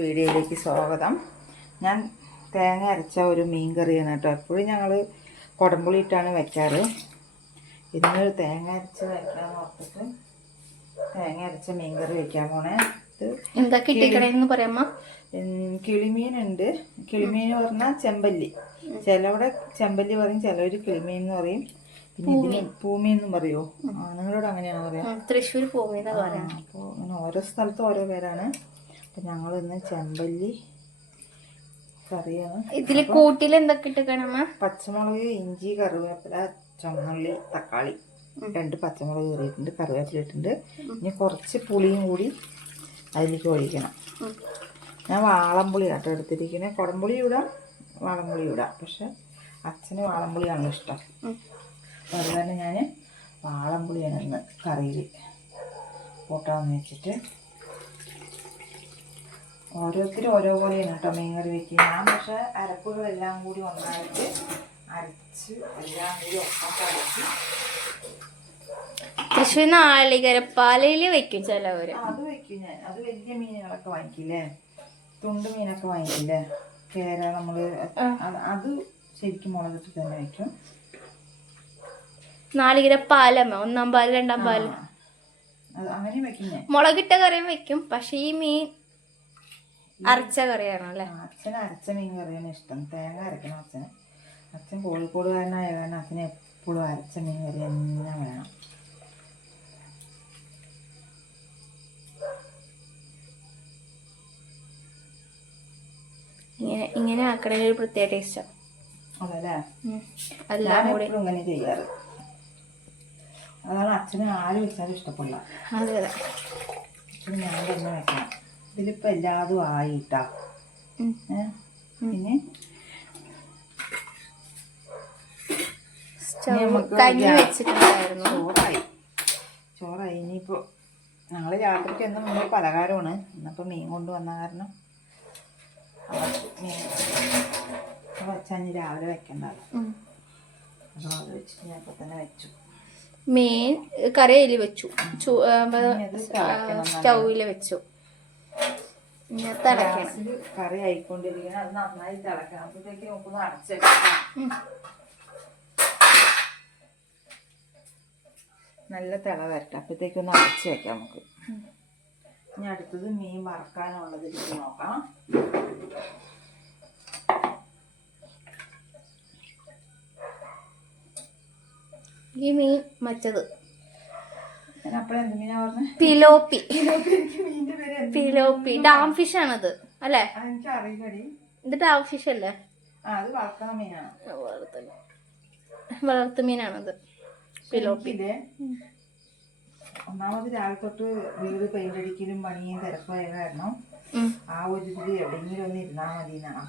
വീഡിയോയിലേക്ക് സ്വാഗതം. ഞാൻ തേങ്ങ അരച്ച ഒരു മീൻ കറിയാണ് കേട്ടോ. എപ്പോഴും ഞങ്ങൾ കുടംപുളി ഇട്ടാണ് വെക്കാറ്. ഇന്ന് തേങ്ങ അരച്ച് വെക്കാൻ ഓർത്തിട്ട് തേങ്ങ അരച്ച മീൻ കറി വെക്കാൻ പോണേ. എന്താ കിട്ടിക്കടയെന്ന് പറയാമോ? കിളിമീനുണ്ട്. കിളിമീൻ പറഞ്ഞാൽ ചെമ്പല്ലി. ചിലവിടെ ചെമ്പല്ലി പറയും, ചിലവർ കിളിമീൻ എന്ന് പറയും. പിന്നെ ഇതിന് പൂമീൻ എന്നും പറയുമോ? നിങ്ങളോട് അങ്ങനെയാണോ പറയാ? തൃശ്ശൂർ പൂമീൻ. അപ്പോൾ അങ്ങനെ ഓരോ സ്ഥലത്തും ഓരോ പേരാണ്. അപ്പം ഞങ്ങൾ ഇന്ന് ചെമ്പല്ലി കറിയാണ്. ഇതിൽ കൂട്ടിൽ എന്തൊക്കെ ഇട്ടിക്കണമ്മ? പച്ചമുളക്, ഇഞ്ചി, കറിവേപ്പില, ചുവന്നുള്ളി, തക്കാളി, 2 പച്ചമുളക് കയറിയിട്ടുണ്ട്, കറിവേപ്പില ഇട്ടിട്ടുണ്ട്. ഇനി കുറച്ച് പുളിയും കൂടി അതിലേക്ക് ഒഴിക്കണം. ഞാൻ വാളംപുളി കേട്ടോ എടുത്തിരിക്കുന്നത്. കുടംപുളി ഇടാം, വാളംപുളി ഇടാം. പക്ഷെ അച്ഛന് വാളംപുളിയാണല്ലോ ഇഷ്ടം. അപ്പോൾ അത് തന്നെ ഞാൻ വാളംപുളിയാണ് ഇന്ന് കറിയിൽ കൂട്ടാമെന്ന് വെച്ചിട്ട്. ഓരോരുത്തരും ഓരോ പോലെയാണ് കേട്ടോ മീൻ കറി വയ്ക്കുക. ഞാൻ പക്ഷെ അരപ്പുകളെല്ലാം കൂടി ഒന്നായിട്ട് അരച്ച് എല്ലാം കൂടി ഒപ്പം അരച്ച് തൃശ്ശൂർ നാളികേരപ്പാലയിൽ വെക്കും ചിലവര്. അത് വെക്കും ഞാൻ. അത് വലിയ മീനുകളൊക്കെ വാങ്ങിക്കില്ലേ, തുണ്ട് മീനൊക്കെ വാങ്ങിക്കില്ലേ, കേര നമ്മള് അത് ശരിക്കും മുളകിട്ട് തന്നെ വെക്കും. നാളികേരപ്പാലമ്മ, 1-ാം പാല് 2-ാം പാല് അങ്ങനെ വെക്കും ഞാൻ. മുളകിട്ട കറിയും വെക്കും. പക്ഷെ ഈ മീൻ അരച്ച കറിയാണോ അല്ലേ? അച്ഛന് അരച്ച മീൻ കറിയാണ് ഇഷ്ടം. തേങ്ങ അരക്കണം അച്ഛന്. അച്ഛൻ കോഴിക്കോടുകാരനായ കാരണം അച്ഛന് എപ്പോഴും അരച്ച മീൻ കറി തന്നെ വേണം. ഇങ്ങനെ ആക്കണ ഒരു പ്രത്യേക ടേസ്റ്റാണ്. അതല്ലേ, എല്ലാം ഞാൻ കൂടി എപ്പോഴും ഇങ്ങനെ ചെയ്യാറ്. അതാണ് അച്ഛന് ആര് വെച്ചാലും ഇഷ്ടപ്പെടില്ല. അതെ അതെ, അച്ഛന് ഞാൻ തന്നെ വെക്കണം. ഇതിലിപ്പോൾ എല്ലാതും ആയിട്ടാ. പിന്നെ ചോറായി. ഇനിയിപ്പോൾ ഞങ്ങൾ രാത്രിക്ക് എന്നും മുന്നേ പലഹാരമാണ്. ഇന്നിപ്പോൾ മീൻ കൊണ്ടുവന്ന കാരണം മീൻ വെച്ചാൽ രാവിലെ വെക്കണ്ടല്ലോ. അപ്പോൾ അത് വെച്ചിട്ട് ഞാൻ ഇപ്പം തന്നെ വെച്ചു. മീൻ കറിയിൽ വെച്ചു, സ്റ്റൗവിൽ വെച്ചു. കറി ആയിക്കൊണ്ടിരിക്കണം. അത് നന്നായി തിളക്കണം. അപ്പോഴത്തേക്ക് നമുക്കൊന്ന് അടച്ചേക്കാം. നല്ല തിള വരട്ടെ. അപ്പോഴത്തേക്കൊന്ന് അടച്ച് വെക്കാം നമുക്ക്. ഇനി അടുത്തത് മീൻ വറക്കാനുള്ളതിലേക്ക് നോക്കാം. ഈ മീൻ മറ്റത് പിലോപ്പി. പിലോപ്പി ഡാം ഫിഷ് ആണത് അല്ലേ? ഇത് ഡാം ഫിഷ് അല്ലേ? വളർത്തു മീനാണത് പിലോപ്പി. ഒന്നാമത് രാവിലെ തൊട്ട് വീട് പെയിന്റ് അടിക്കലും പണിയും തിരക്കായ കാരണം ആ ഒരു ഇതിൽ എവിടെയെങ്കിലും ഒന്ന് ഇരുന്നാൽ മതി എന്നാണ്.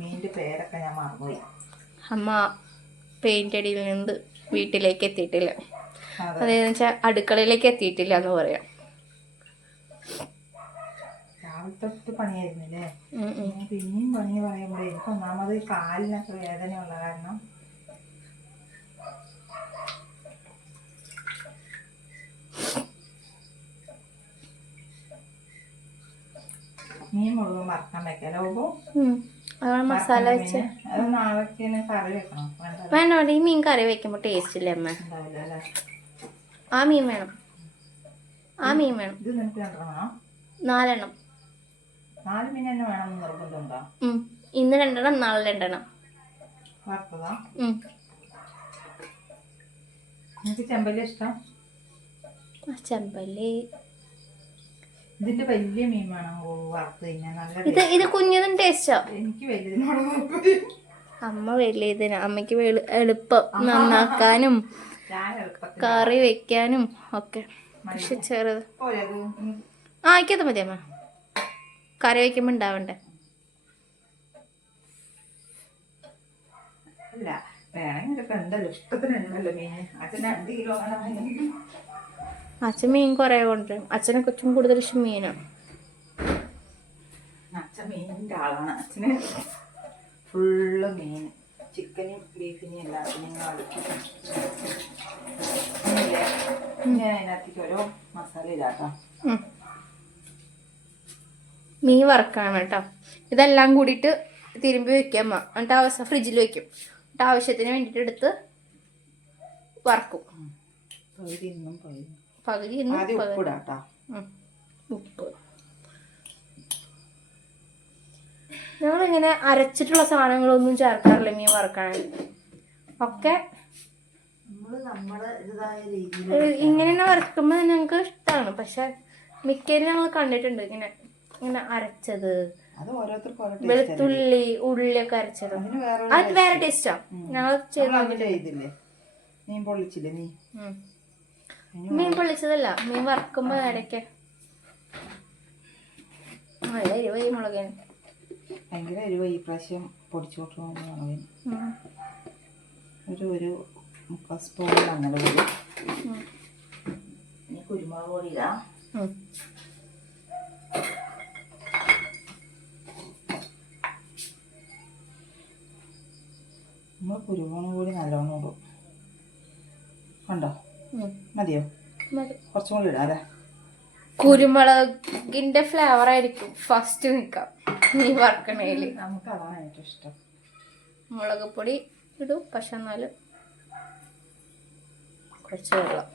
മീനിന്റെ പേരൊക്കെ ഞാൻ മറന്നുപോയി. അമ്മ പെയിന്റ് അടിയിൽ നിന്ന് വീട്ടിലേക്ക് എത്തിയിട്ടില്ല. അതെന്ന് വെച്ചാൽ അടുക്കളയിലേക്ക് എത്തിയിട്ടില്ല എന്ന് പറയാം. രാവിലെ തൊട്ട് പണിയായിരുന്നില്ലേ? പിന്നെയും പണി പറയുമ്പോഴേ എനിക്ക് ഒന്നാമത് കാലിനൊക്കെ വേദനയുള്ള കാരണം മീൻ മുഴുവൻ വറക്കാൻ വെക്കാലോ. മസാല വെച്ച് അത് നാളേക്ക് കറി വെക്കണം. വേണ്ട, ഈ മീൻ കറി വെക്കുമ്പോ ടേസ്റ്റ് ഇല്ലേ അമ്മ? ആ മീൻ വേണം, ആ മീൻ വേണം. ഇത് നിനക്ക് 4 എണ്ണം. 4 മീൻ തന്നെ വേണം നിർബന്ധമുണ്ടോ? ഇന്ന് 2 എണ്ണം, നാളെ 2 എണ്ണം. വറുത്തതാ? എനിക്ക് ചെമ്പല്ലി ഇഷ്ടം. ചെമ്പല്ലി ഇതിന്റെ വലിയ മീൻ വേണം വറുത്ത് കഴിഞ്ഞാൽ നല്ല. ഇത് കുഞ്ഞതും ടേസ്റ്റാ. എനിക്ക് വലിയതിനോട് അമ്മ വലിയതിന്. അമ്മയ്ക്ക് എളുപ്പം നന്നാക്കാനും കറി വെക്കാനും ഒക്കെ. പക്ഷെ ചെറുത് ആയിക്കത് മതി അമ്മ. കറി വെക്കുമ്പോ ഉണ്ടാവണ്ടേ? അല്ല വേണമെങ്കിൽ ഉണ്ടല്ലോ, ഇഷ്ടത്തിനുണ്ടല്ലോ മീൻ. അച്ഛൻ 2 കിലോ അച്ഛൻ മീൻ കുറെ കൊണ്ടുവരും. അച്ഛനെ കുറച്ചും കൂടുതൽ ഇഷ്ടം മീനാണ്. അച്ഛൻ മീനിന്റെ ആളാണ്. അച്ഛന് ഫുള്ള് മീൻ, ചിക്കനും ബീഫിനും എല്ലാത്തിനും ഞാൻ അതിനകത്തേക്ക് ഓരോ മസാല ഇടാട്ടോ. മീൻ വറക്കണം കേട്ടോ. ഇതെല്ലാം കൂടിയിട്ട് തിരുമ്പി വെക്കാം അമ്മ. എന്നിട്ട് ഫ്രിഡ്ജിൽ വെക്കും. എന്നിട്ട് ആവശ്യത്തിന് വേണ്ടിയിട്ട് എടുത്ത് വറക്കും. പകുതി ഇന്നും ഉപ്പ്. ഞങ്ങളിങ്ങനെ അരച്ചിട്ടുള്ള സാധനങ്ങളൊന്നും ചേർക്കാറില്ല മീൻ വറക്കാൻ. ഒക്കെ ഇങ്ങനെ വറക്കുമ്പോൾ ഞങ്ങൾക്ക് ഇഷ്ടമാണ്. പക്ഷെ മിക്കതിലും ഞങ്ങൾ കണ്ടിട്ടുണ്ട് ഇങ്ങനെ ഇങ്ങനെ അരച്ചത്, വെളുത്തുള്ളി ഉള്ളിയൊക്കെ അരച്ചത്. അത് വേറെ ടേസ്റ്റാ. ഞങ്ങൾ മീൻ പൊള്ളിച്ചതല്ല, മീൻ വറക്കുമ്പോ ഇടയ്ക്ക് നല്ല എരിവായി മുളകിന്. ഭയങ്കര എരിവ് ഈ പ്രാവശ്യം പൊടിച്ചു കൊടുക്കണമെന്ന് മുളകിന്. ഒരു 3/4 സ്പൂൺ അങ്ങനെ കൂടി. ഇനി കുരുമുളക് പൊടി ഇടാം. നമ്മൾ കുരുമുളക് പൊടി നല്ലോണം ഇടും. ഉണ്ടോ? മതിയോ? കുറച്ചും കൂടി ഇടാം അല്ലേ? കുരുമുളകിന്റെ ഫ്ലേവർ ആയിരിക്കും ഫസ്റ്റ് നിൽക്കാം നീ വറക്കണേല്. നമുക്ക് അതാണ് ഏറ്റവും ഇഷ്ടം. മുളക് പൊടി ഇടും, പക്ഷെ എന്നാലും കുറച്ച് വെള്ളം.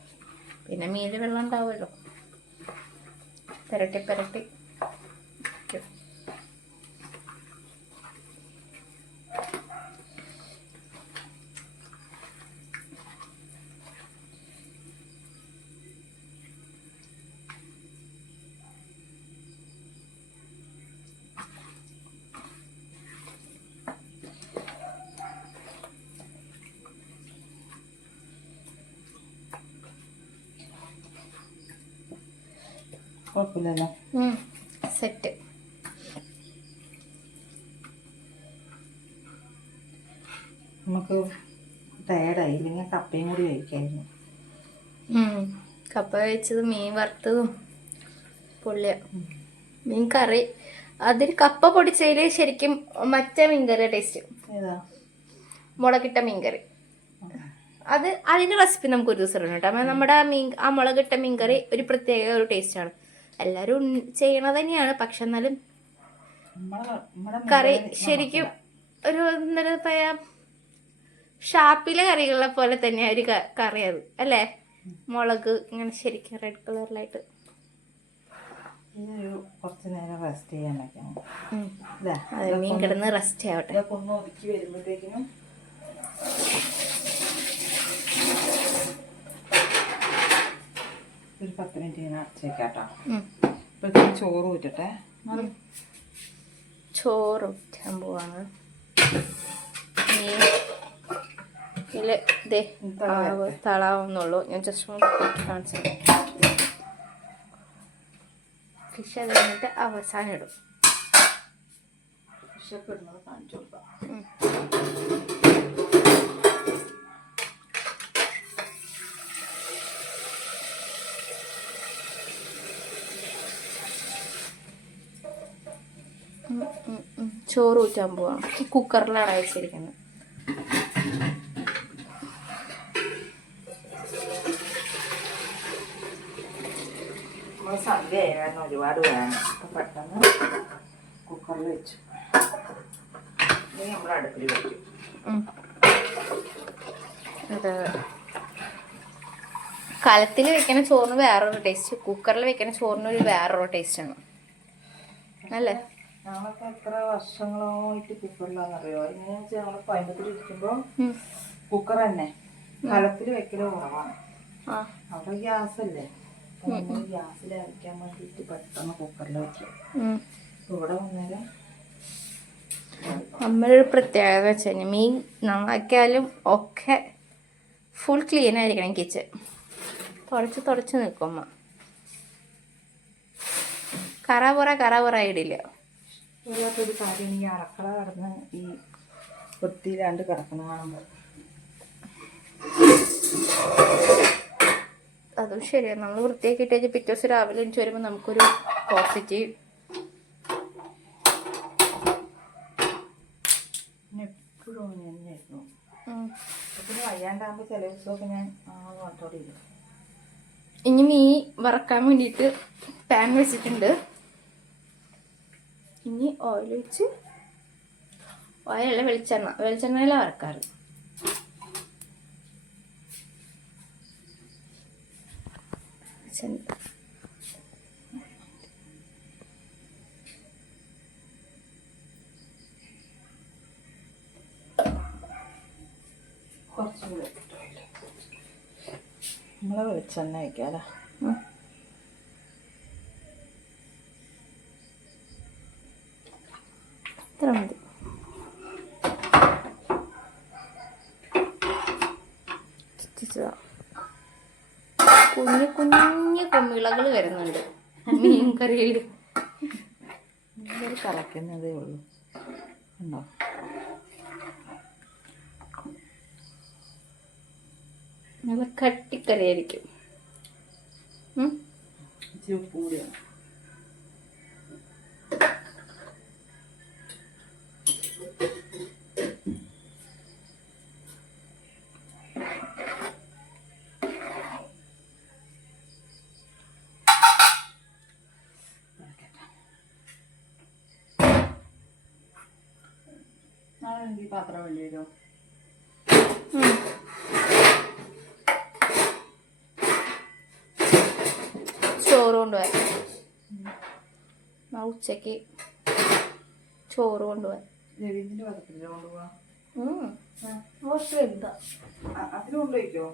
പിന്നെ മീനിൽ വെള്ളം ഉണ്ടാവുമല്ലോ, പെരട്ടി പെരട്ടി. കുഴപ്പമില്ലല്ലോ, സെറ്റ്. നമുക്ക് ടയർഡായി. ഇല്ലെങ്കിൽ കപ്പയും കൂടി കഴിക്കായിരുന്നു. കപ്പ കഴിച്ചത് മീൻ വറുത്തതും പൊള്ളിയ. മീൻ കറി അതിൽ കപ്പ പൊടിച്ചതിൽ ശരിക്കും മറ്റേ മീൻകറിയുടെ ടേസ്റ്റ്. മുളകിട്ട മീൻകറി. അത് അതിൻ്റെ റെസിപ്പി നമുക്ക് ഒരു ദിവസം ഇടണം കേട്ടോ. നമ്മുടെ ആ മുളകിട്ട മീൻകറി ഒരു പ്രത്യേക ഒരു ടേസ്റ്റാണ്. എല്ലാവരും ചെയ്യണത് തന്നെയാണ്, പക്ഷെ എന്നാലും കറി ശരിക്കും ഒരു എന്താ പറയാ, ഷാപ്പിലെ കറികളെ പോലെ തന്നെ ഒരു കറി അത് അല്ലേ? മുളക് ഇങ്ങനെ ശരിക്കും റെഡ് കളറിലായിട്ട്. കുറച്ച് നേരം റെസ്റ്റ് ചെയ്യാനൊക്കെ മീൻ കിടന്ന് റെസ്റ്റ് ആവട്ടെ. ഒതുക്കി വരുമ്പോഴത്തേക്കിനും ഒരു 10 മിനിറ്റ് ഇങ്ങനെ അടച്ചേക്കാട്ടോ. ഇപ്പോഴത്തേക്കും ചോറ് ഊറ്റട്ടെ. ചോറ് ഊറ്റാൻ പോവാണ്. തളാവുന്നുള്ളൂ. ഞാൻ ജസ്റ്റ് കാണിച്ചു. ഫിഷ് അത് കഴിഞ്ഞിട്ട് അവസാനം ഇടും. ഫിഷൊക്കെ ഇടുന്നത് കാണിച്ചു കൊടുക്കാം. ചോറ് ഊറ്റാൻ പോവാം. കുക്കറിലാണ് അയച്ചിരിക്കുന്നത്. നമ്മൾ സദ്യ ആയിരുന്നു, ഒരുപാട് വേണം. അപ്പം പെട്ടെന്ന് കുക്കറിൽ വെച്ചു. ഇനി നമ്മൾ അടുപ്പിൽ വെച്ചു. അതെ, കലത്തിൽ വെക്കുന്ന ചോറിന് വേറൊരു ടേസ്റ്റ്, കുക്കറിൽ വെക്കുന്ന ചോറിന് ഒരു വേറൊരു ടേസ്റ്റാണ് അല്ലേ? ഞങ്ങളൊക്കെ എത്ര വർഷങ്ങളായിട്ട് കുക്കറിലാണെന്നറിയോ? എങ്ങനെയാണെന്ന് വെച്ചാൽ ഞങ്ങൾ കോയമ്പത്തൂർ ഇരിക്കുമ്പോൾ കുക്കർ തന്നെ കലത്തിൽ വെക്കല് കുറവാണ്. അവിടെ ഗ്യാസല്ലേ, നമ്മൾ ഗ്യാസിൽ അരയ്ക്കാൻ വേണ്ടിയിട്ട് പെട്ടെന്ന് കുക്കറിൽ വെക്കും. ഇവിടെ വന്നേരം നമ്മളൊരു പ്രത്യേകത വെച്ച് കഴിഞ്ഞാൽ മീൻ നന്നാക്കിയാലും ഒക്കെ ഫുൾ ക്ലീൻ ആയിരിക്കണം കിച്ചൺ. തുടച്ച് നിൽക്കും അമ്മ. കറ ഇടില്ല. ഒരു കാര്യം ഈ അടക്കള കിടന്ന് ഈ വൃത്തിയിലാണ്ട് കിടക്കുന്ന കാണുമ്പോൾ അതും ശരിയാണ്. നമ്മൾ വൃത്തിയാക്കി ഇട്ടേച്ച് പിറ്റേ ദിവസം രാവിലെ എണീച്ച് വരുമ്പോൾ നമുക്കൊരു പോസിറ്റീവ്. എപ്പോഴും തന്നെയായിരുന്നു. പിന്നെ വയ്യാണ്ടാകുമ്പോൾ ചില ദിവസമൊക്കെ ഞാൻ മാത്രമേ. ഇനി മീൻ വറക്കാൻ വേണ്ടിയിട്ട് പാൻ വെച്ചിട്ടുണ്ട്. ഇനി ഓയിൽ വെച്ച്, ഓയിലല്ല വെളിച്ചെണ്ണയിലാണ് വറക്കാറ്. നമ്മളെ വെളിച്ചെണ്ണ വയ്ക്കാല്ലേ. ഇത്ര മതി. കുഞ്ഞു കുഞ്ഞു കുമ്മിളകൾ വരുന്നുണ്ട് മീൻ കറിയിൽ. കലക്കുന്നതേ ഉള്ളൂ. ഉണ്ടോ? നല്ല കട്ടിക്കറിയായിരിക്കും. ഉപ്പ് കൂടിയാണ്. ഈ പാത്രം വേണ്ടി വരുമോ? ചോറ് കൊണ്ടുപോകാൻ. ഉച്ചക്ക് ചോറ് കൊണ്ടുപോകാൻ. രവീന്ദ്രൻ്റെ പാത്രത്തിലോ കൊണ്ടുപോകാം? എന്താ അതിൽ കൊണ്ടുപോയിക്കോ.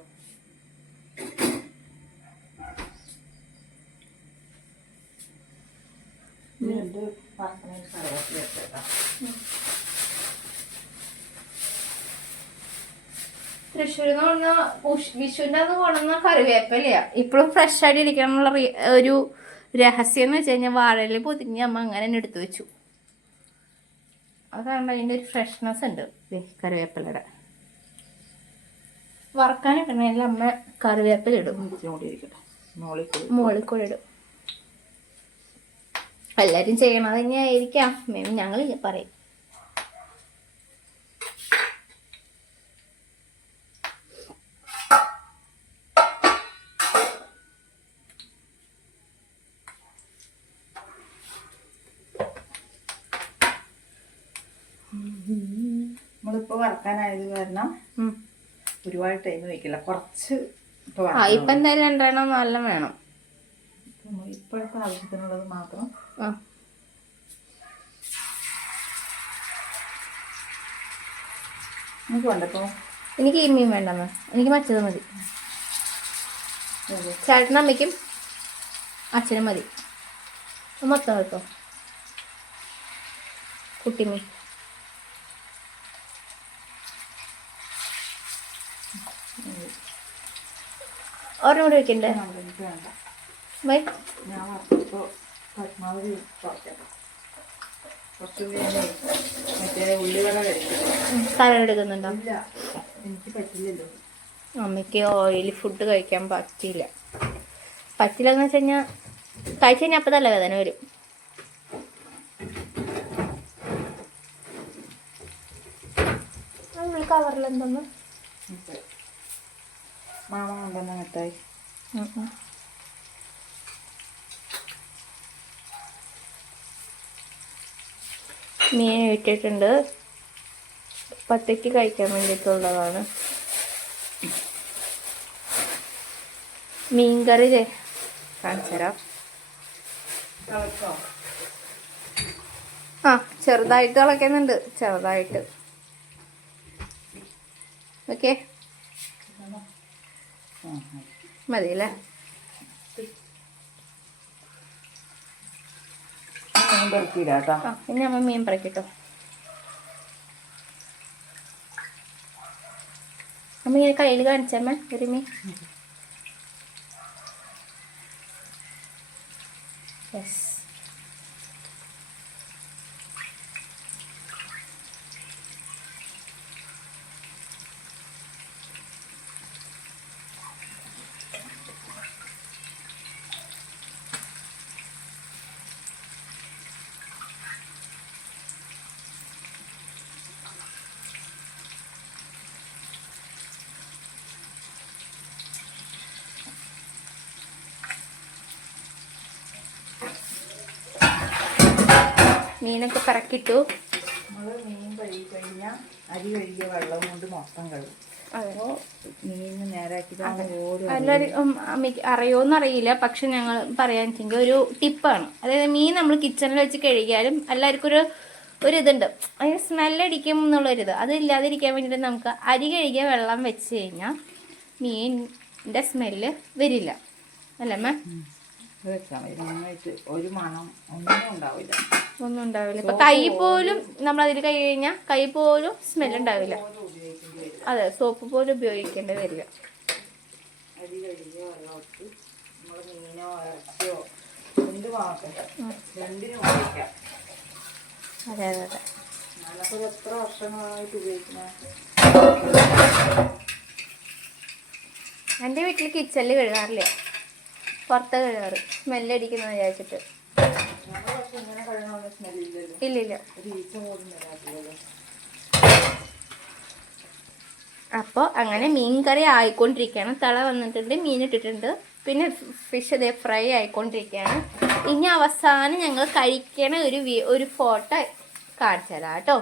തൃശ്ശൂരിൽ നിന്ന് കൊണ്ടുവന്ന വിഷുവിൻ്റെ അന്ന് കൊണ്ടുവന്ന കറിവേപ്പിലയാ ഇപ്പോഴും ഫ്രഷ് ആയിട്ട് ഇരിക്കണം എന്നുള്ള ഒരു രഹസ്യം എന്ന് വെച്ച് കഴിഞ്ഞാൽ വാഴയിൽ പൊതിഞ്ഞ് അമ്മ അങ്ങനെ തന്നെ എടുത്തു വെച്ചു. അതാണ് അതിൻ്റെ ഒരു ഫ്രഷ്നെസ് ഉണ്ട് കറിവേപ്പിലയുടെ. വറക്കാനിട്ടുണ്ടെങ്കിൽ അമ്മ കറിവേപ്പില ഇടും, മുകളിൽ കൂടെ ഇടും. എല്ലാവരും ചെയ്യണത് തന്നെയായിരിക്കാം, ഞങ്ങൾ പറയും. നമ്മളിപ്പോ വറക്കാനായത് കാരണം ഒരുപാട് ടൈം വയ്ക്കില്ല, കുറച്ച്. ഇപ്പൊ എന്തായാലും 2 നല്ല വേണം. ഇപ്പോഴത്തെ ആവശ്യത്തിനുള്ളത് മാത്രം. എനിക്ക് വേണ്ടപ്പോ എനിക്ക് ഈ മീൻ വേണ്ടമ്മ, എനിക്ക് മറ്റത് മതി. ചേട്ടനും അമ്മയ്ക്കും അച്ഛനും മതി. മൊത്തം കേട്ടോ കുട്ടിമീൻ. ഒരെണ്ണം കൂടി വെക്കണ്ടേ? എനിക്ക് വേണ്ട. ബൈ. ഞാൻ വറുത്തപ്പോൾ പരമാവധി കുറച്ച് മറ്റേ ഉള്ളിവട കഴിക്കും. കരൾ എടുക്കുന്നുണ്ടോ? ഇല്ല, എനിക്ക് പറ്റില്ലല്ലോ. അമ്മയ്ക്ക് ഓയിൽ ഫുഡ് കഴിക്കാൻ പറ്റില്ല. പറ്റില്ലെന്ന് വെച്ച് കഴിഞ്ഞാൽ കഴിച്ച് കഴിഞ്ഞാൽ അപ്പം തലവേദന വരും. കവറിൽ എന്തൊന്ന് മാമ കൊണ്ടുവന്ന മിഠായി. മീൻ ഇട്ടിട്ടുണ്ട്, പത്തയ്ക്ക് കഴിക്കാൻ വേണ്ടിയിട്ടുള്ളതാണ്. മീൻകറി കാണിച്ചുതരാം. ചെറുതായിട്ട് തിളയ്ക്കുന്നുണ്ട്, ചെറുതായിട്ട്. ഓക്കെ, മതിയല്ലേ? ഇനി നമ്മൾ മീൻ പറക്കിട്ടോ. അമ്മ ഇങ്ങനെ കയ്യിൽ കാണിച്ചമ്മ ഒരു മീൻ. യെസ്, മീനൊക്കെ പറക്കിട്ടു. നമ്മൾ മീൻ കഴുകി കഴിഞ്ഞാൽ അരി കഴുകിയ വെള്ളം കൊണ്ട് മൊത്തം കഴുകും. അപ്പോൾ മീൻ നേരാക്കിയിട്ട് ഓരോ എല്ലാവരും അറിയോന്നറിയില്ല, പക്ഷെ ഞങ്ങൾ പറയാൻ വെച്ചെങ്കിൽ ഒരു ടിപ്പാണ്. അതായത് മീൻ നമ്മൾ കിച്ചണിൽ വെച്ച് കഴുകിയാലും എല്ലാവർക്കും ഒരു ഇതുണ്ട്, അതിന് സ്മെല്ലടിക്കും എന്നുള്ളൊരിത്. അതില്ലാതിരിക്കാൻ വേണ്ടിയിട്ട് നമുക്ക് അരി കഴുകിയ വെള്ളം വെച്ച് കഴിഞ്ഞാൽ മീനിൻ്റെ സ്മെല്ല് വരില്ല, അല്ലേ അമ്മ? വെച്ചാൽ മതി. നന്നായിട്ട് ഒരു മണം ഒന്നും ഉണ്ടാവില്ല. ഇപ്പൊ കൈ പോലും നമ്മൾ അതിൽ കൈ കഴിഞ്ഞാൽ കൈ പോലും സ്മെല്ല് ഉണ്ടാവില്ല. അതെ, സോപ്പ് പോലും ഉപയോഗിക്കേണ്ടി വരില്ല. അരി കഴുകിയ വെള്ളം ഇട്ട് നമ്മൾ മീനോ ഇറച്ചിയോ എന്ത് വാങ്ങട്ടെ രണ്ടിനും ഉപയോഗിക്കാം. അതെ അതെ അതെ. ഞാനപ്പോൾ എത്ര വർഷങ്ങളായിട്ട് ഉപയോഗിക്കുന്ന. എൻ്റെ വീട്ടിൽ കിച്ചണിൽ കഴുകാറില്ല, പുറത്ത് കഴുകാറ്, സ്മെല്ലടിക്കുന്ന വിചാരിച്ചിട്ട്. ഇല്ലില്ല. അപ്പോൾ അങ്ങനെ മീൻ കറി ആയിക്കൊണ്ടിരിക്കുകയാണ്. തള വന്നിട്ടുണ്ട്, മീൻ ഇട്ടിട്ടുണ്ട്, പിന്നെ ഫിഷ് ഇതേ ഫ്രൈ ആയിക്കൊണ്ടിരിക്കുകയാണ്. ഇനി അവസാനം ഞങ്ങൾ കഴിക്കണ ഒരു ഫോട്ടോ കാണിച്ചു തരാം കേട്ടോ.